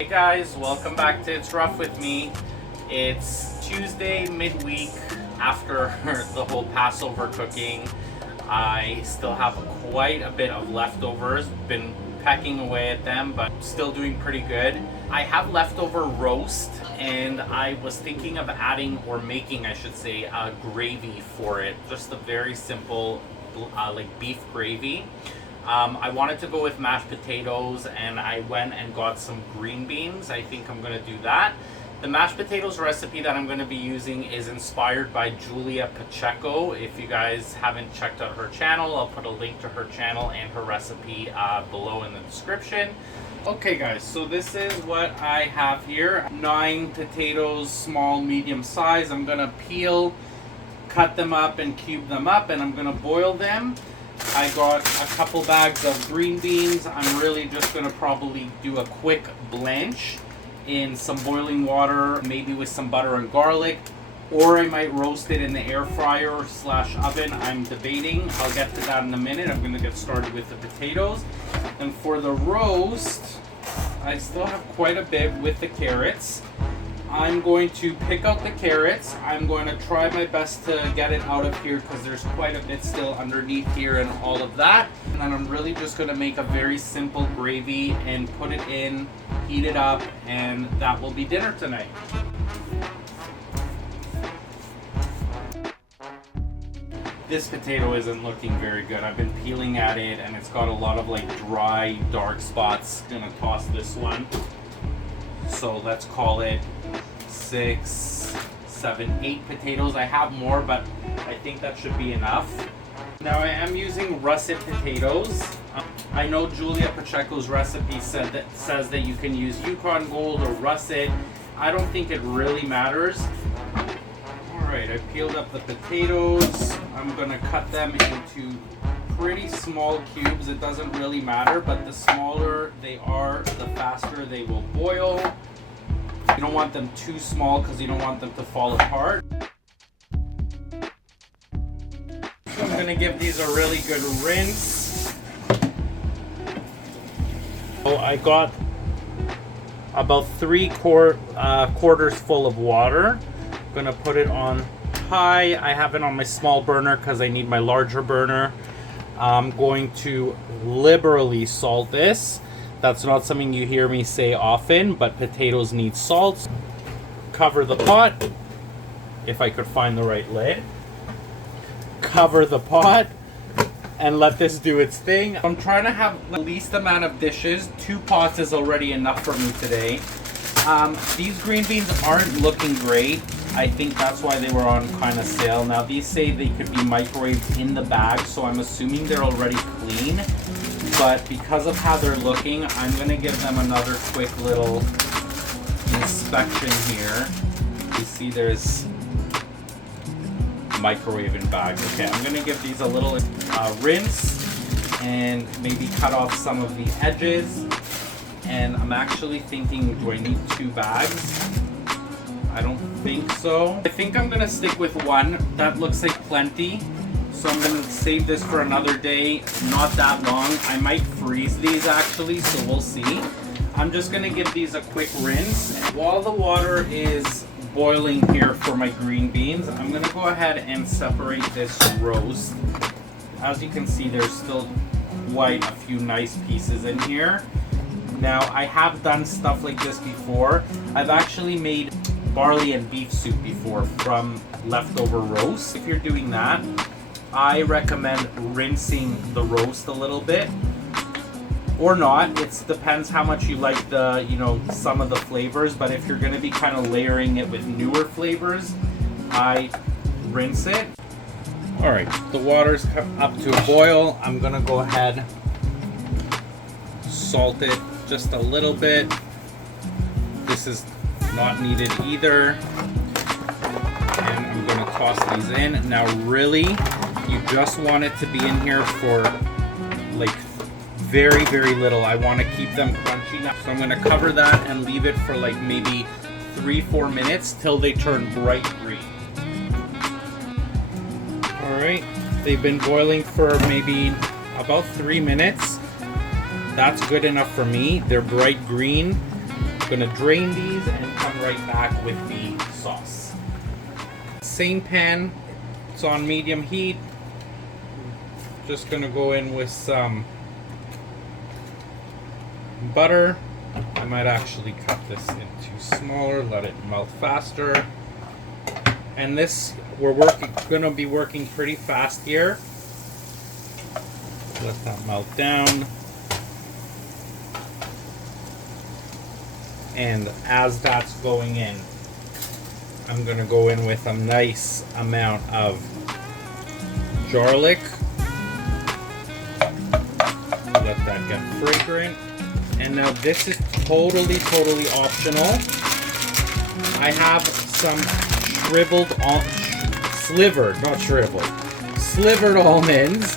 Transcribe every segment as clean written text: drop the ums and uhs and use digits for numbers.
Hey guys, welcome back to It's Rough with me. It's Tuesday midweek after the whole Passover cooking. I still have quite a bit of leftovers, been pecking away at them, but still doing pretty good. I have leftover roast and I was thinking of adding, or making I should say, a gravy for it. Just a very simple like beef gravy. I wanted to go with mashed potatoes and I went and got some green beans. I think I'm going to do that. The mashed potatoes recipe that I'm going to be using is inspired by Julia Pacheco. If you guys haven't checked out her channel, I'll put a link to her channel and her recipe below in the description. Okay guys, so this is what I have here. 9 potatoes, small, medium size. I'm going to peel, cut them up and cube them up, and I'm going to boil them. I got a couple bags of green beans. I'm really just going to probably do a quick blanch in some boiling water, maybe with some butter and garlic, or I might roast it in the air fryer / oven. I'm debating. I'll get to that in a minute. I'm going to get started with the potatoes. And for the roast, I still have quite a bit with the carrots. I'm going to pick out the carrots. I'm going to try my best to get it out of here because there's quite a bit still underneath here and all of that. And then I'm really just going to make a very simple gravy and put it in, heat it up, and that will be dinner tonight. This potato isn't looking very good. I've been peeling at it and it's got a lot of like dry, dark spots. Gonna toss this one. So let's call it 6, 7, 8 potatoes. I have more, but I think that should be enough. Now I am using russet potatoes. I know Julia Pacheco's recipe says that you can use Yukon Gold or russet. I don't think it really matters. Alright, I peeled up the potatoes. I'm going to cut them into pretty small cubes. It doesn't really matter, but the smaller they are, the faster they will boil. You don't want them too small because you don't want them to fall apart. So I'm going to give these a really good rinse. So I got about 3/4 full of water. I'm going to put it on high. I have it on my small burner because I need my larger burner. I'm going to liberally salt this. That's not something you hear me say often, but potatoes need salt. Cover the pot, if I could find the right lid. Cover the pot and let this do its thing. I'm trying to have the least amount of dishes. 2 pots is already enough for me today. These green beans aren't looking great. I think that's why they were on kind of sale. Now these say they could be microwaved in the bag, so I'm assuming they're already clean. But because of how they're looking, I'm going to give them another quick little inspection here. You see there's microwave in bag. Okay, I'm going to give these a little rinse and maybe cut off some of the edges. And I'm actually thinking, do I need 2 bags? I don't think so. I think I'm going to stick with 1. That looks like plenty. So I'm going to save this for another day, not that long. I might freeze these actually, so we'll see. I'm just going to give these a quick rinse. While the water is boiling here for my green beans, I'm going to go ahead and separate this roast. As you can see, there's still quite a few nice pieces in here. Now, I have done stuff like this before. I've actually made barley and beef soup before from leftover roast. If you're doing that, I recommend rinsing the roast a little bit, or not. It depends how much you like the, some of the flavors, but if you're going to be kind of layering it with newer flavors, I rinse it. All right, the water's up to a boil. I'm going to go ahead, salt it just a little bit. This is not needed either. And I'm going to toss these in. Now really, you just want it to be in here for like very, very little. I want to keep them crunchy now. So I'm going to cover that and leave it for like maybe 3-4 minutes till they turn bright green. Alright, they've been boiling for maybe about 3 minutes. That's good enough for me. They're bright green. Gonna drain these and come right back with the sauce. Same pan, it's on medium heat. Just gonna go in with some butter. I might actually cut this into smaller, let it melt faster. And this, we're gonna be working pretty fast here. Let that melt down. And as that's going in, I'm gonna go in with a nice amount of garlic. Let that get fragrant. And now this is totally optional. I have some slivered almonds.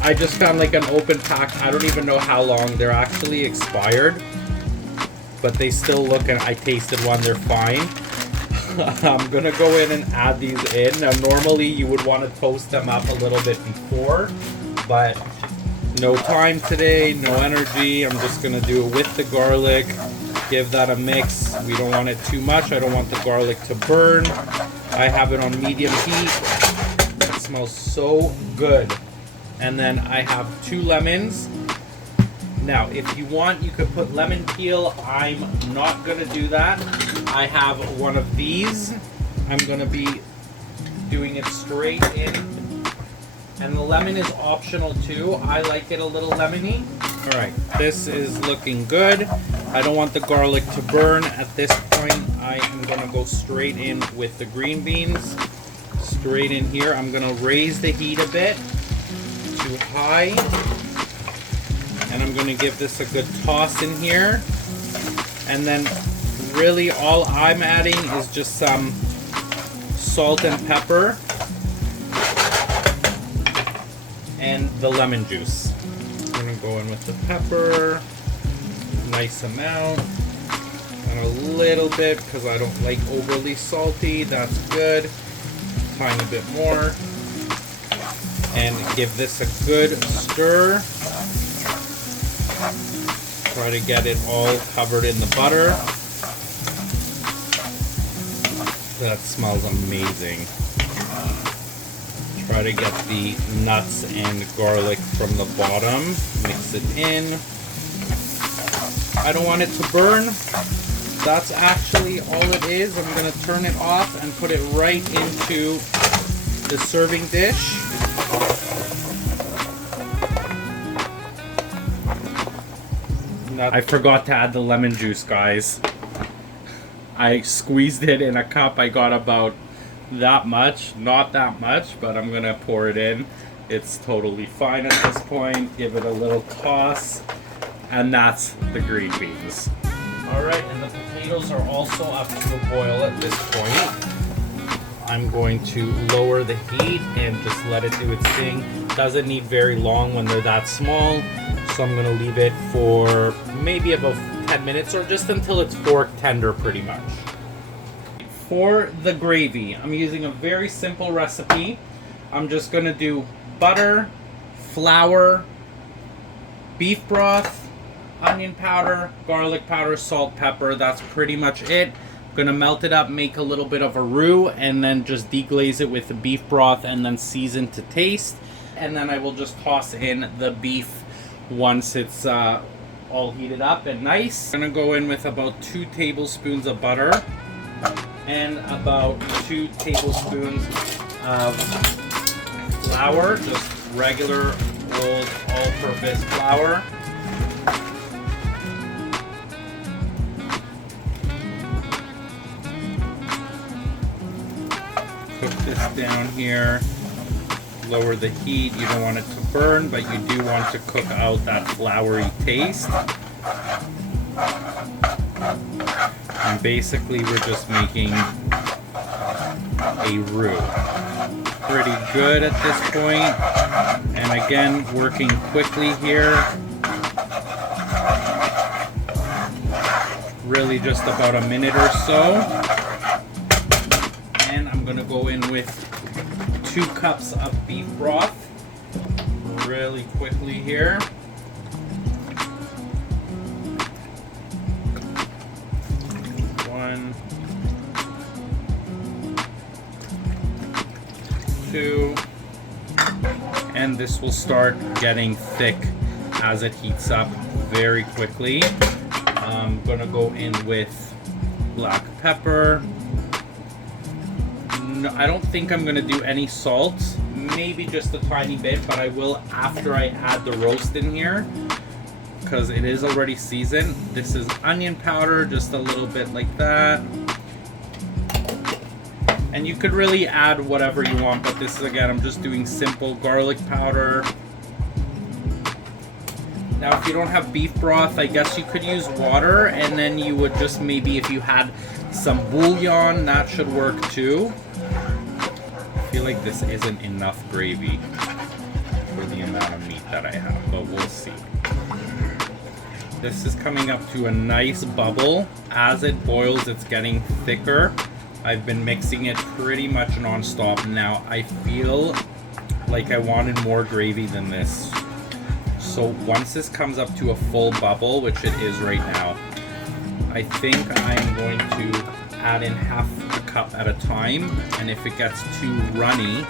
I just found like an open pack. I don't even know how long they're actually expired, but they still look, and I tasted one, they're fine. I'm gonna go in and add these in. Now normally you would want to toast them up a little bit before, but no time today, no energy. I'm just gonna do it with the garlic, give that a mix. We don't want it too much. I don't want the garlic to burn. I have it on medium heat. It smells so good. And then I have 2 lemons. Now, if you want, you could put lemon peel. I'm not gonna do that. I have one of these. I'm gonna be doing it straight in. And the lemon is optional too. I like it a little lemony. All right, this is looking good. I don't want the garlic to burn. At this point, I am gonna go straight in with the green beans. Straight in here. I'm gonna raise the heat a bit to high. And I'm gonna give this a good toss in here. And then really all I'm adding is just some salt and pepper and the lemon juice. I'm gonna go in with the pepper, nice amount, and a little bit because I don't like overly salty. That's good. Tiny bit more. And give this a good stir. Try to get it all covered in the butter. That smells amazing. Try to get the nuts and garlic from the bottom. Mix it in. I don't want it to burn. That's actually all it is. I'm going to turn it off and put it right into the serving dish. I forgot to add the lemon juice, guys. I squeezed it in a cup. I got about that much, not that much, but I'm gonna pour it in. It's totally fine at this point. Give it a little toss, and that's the green beans. All right, and the potatoes are also up to a boil at this point. I'm going to lower the heat and just let it do its thing. Doesn't need very long when they're that small, so I'm gonna leave it for maybe about 10 minutes or just until it's fork tender pretty much. For the gravy, I'm using a very simple recipe. I'm just gonna do butter, flour, beef broth, onion powder, garlic powder, salt, pepper. That's pretty much it. I'm gonna melt it up, make a little bit of a roux, and then just deglaze it with the beef broth and then season to taste. And then I will just toss in the beef once it's all heated up and nice. I'm gonna go in with about 2 tablespoons of butter and about 2 tablespoons of flour, just regular old all-purpose flour. Cook this down here. Lower the heat. You don't want it to burn, but you do want to cook out that floury taste. And basically we're just making a roux. Pretty good at this point. And again, working quickly here. Really just about a minute or so. And I'm gonna go in with 2 cups of beef broth really quickly here. 1, 2, and this will start getting thick as it heats up very quickly. I'm gonna go in with black pepper. No, I don't think I'm gonna do any salt, maybe just a tiny bit, but I will after I add the roast in here because it is already seasoned. This is onion powder, just a little bit like that. And you could really add whatever you want, but this is, again, I'm just doing simple garlic powder. Now, if you don't have beef broth, I guess you could use water, and then you would just maybe, if you had some bouillon, that should work too. I feel like this isn't enough gravy for the amount of meat that I have, but we'll see. This is coming up to a nice bubble. As it boils, it's getting thicker. I've been mixing it pretty much non-stop. Now, I feel like I wanted more gravy than this. So once this comes up to a full bubble, which it is right now, I think I'm going to add in half a cup at a time. And if it gets too runny,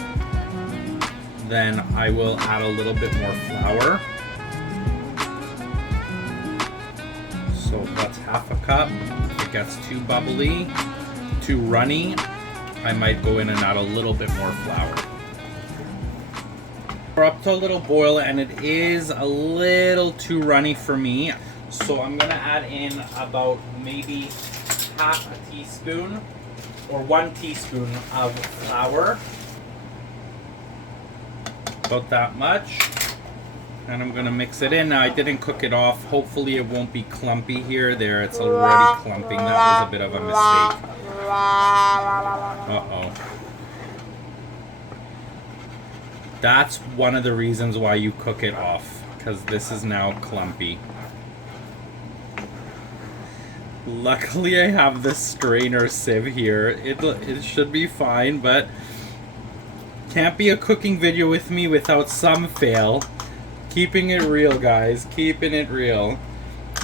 then I will add a little bit more flour. So that's half a cup. If it gets too bubbly, too runny, I might go in and add a little bit more flour. We're up to a little boil and it is a little too runny for me. So I'm gonna add in about maybe half a teaspoon or 1 teaspoon of flour. About that much. And I'm gonna mix it in. Now I didn't cook it off. Hopefully it won't be clumpy here. There, it's already clumping. That was a bit of a mistake. Uh-oh. That's one of the reasons why you cook it off, because this is now clumpy. Luckily I have this strainer sieve here. It should be fine, but can't be a cooking video with me without some fail. Keeping it real, guys. Keeping it real.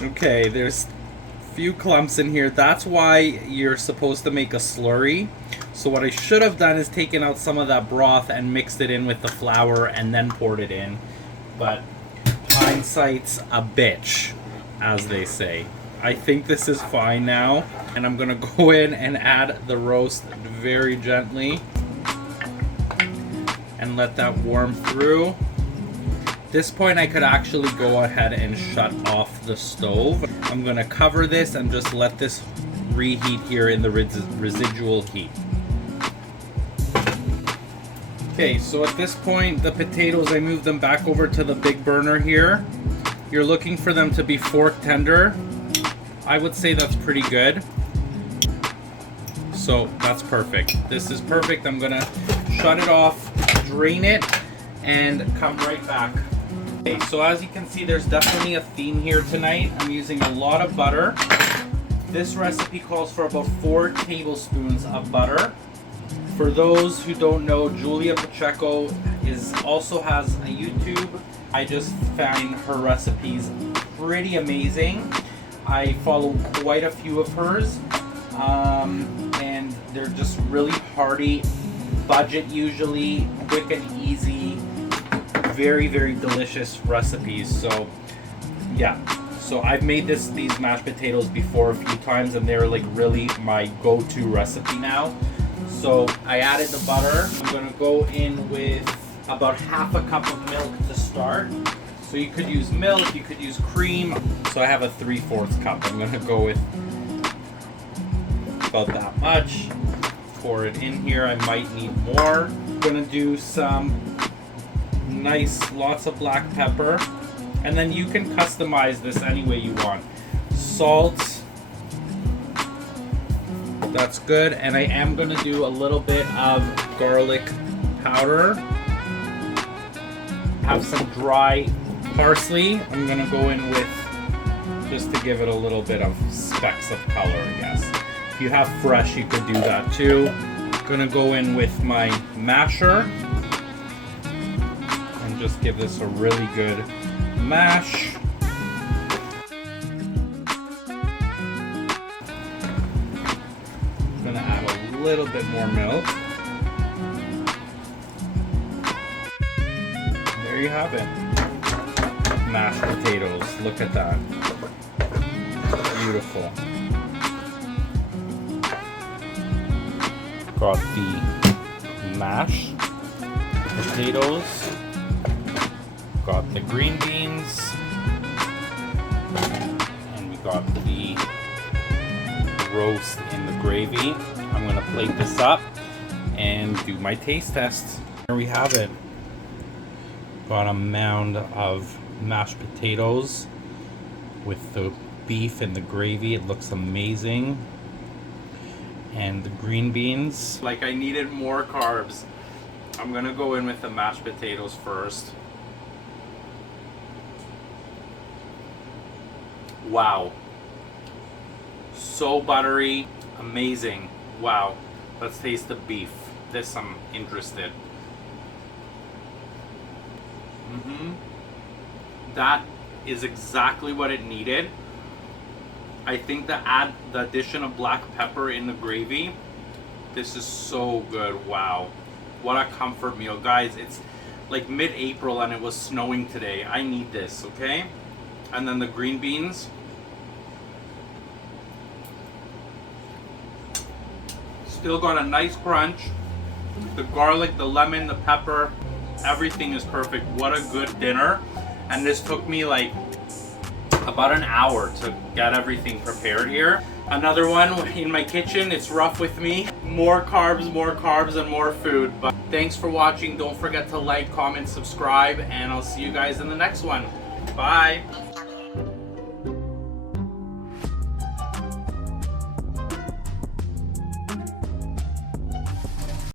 Okay, there's a few clumps in here. That's why you're supposed to make a slurry. So what I should have done is taken out some of that broth and mixed it in with the flour and then poured it in. But hindsight's a bitch, as they say. I think this is fine now. And I'm gonna go in and add the roast very gently and let that warm through. At this point I could actually go ahead and shut off the stove. I'm going to cover this and just let this reheat here in the residual heat. Okay, so at this point the potatoes, I moved them back over to the big burner here. You're looking for them to be fork tender. I would say that's pretty good. So that's perfect. This is perfect. I'm going to shut it off, drain it, and come right back. Okay, so as you can see, there's definitely a theme here tonight. I'm using a lot of butter. This recipe calls for about 4 tablespoons of butter. For those who don't know, Julia Pacheco also has a YouTube. I just find her recipes pretty amazing. I follow quite a few of hers, and they're just really hearty, budget usually, quick and easy. Very, very delicious recipes. So yeah, so I've made these mashed potatoes before a few times and they're like really my go-to recipe now. So I added the butter. I'm gonna go in with about half a cup of milk to start. So you could use milk, you could use cream. So I have a 3/4 cup. I'm gonna go with about that much. Pour it in here. I might need more. I'm gonna do some lots of black pepper, and then you can customize this any way you want. Salt, that's good, and I am going to do a little bit of garlic powder. Have some dry parsley. I'm going to go in with, just to give it a little bit of specks of color, I guess. If you have fresh, you could do that too. I'm going to go in with my masher. Just give this a really good mash. little bit more milk. There you have it. Mashed potatoes. Look at that. Beautiful. Got the mashed potatoes. Got the green beans. And we got the roast in the gravy. I'm gonna plate this up and do my taste test. Here we have it. Got a mound of mashed potatoes with the beef and the gravy. It looks amazing. And the green beans. Like I needed more carbs. I'm gonna go in with the mashed potatoes first. Wow. So buttery, amazing. Wow. Let's taste the beef. This I'm interested. That is exactly what it needed. I think the addition of black pepper in the gravy, this is so good. Wow. What a comfort meal. Guys, it's like mid-April and it was snowing today. I need this, okay? And then the green beans. Still got a nice crunch. The garlic, the lemon, the pepper, everything is perfect. What a good dinner. And this took me like about an hour to get everything prepared here. Another one in my kitchen. It's rough with me. More carbs, and more food. But thanks for watching. Don't forget to like, comment, subscribe, and I'll see you guys in the next one. Bye.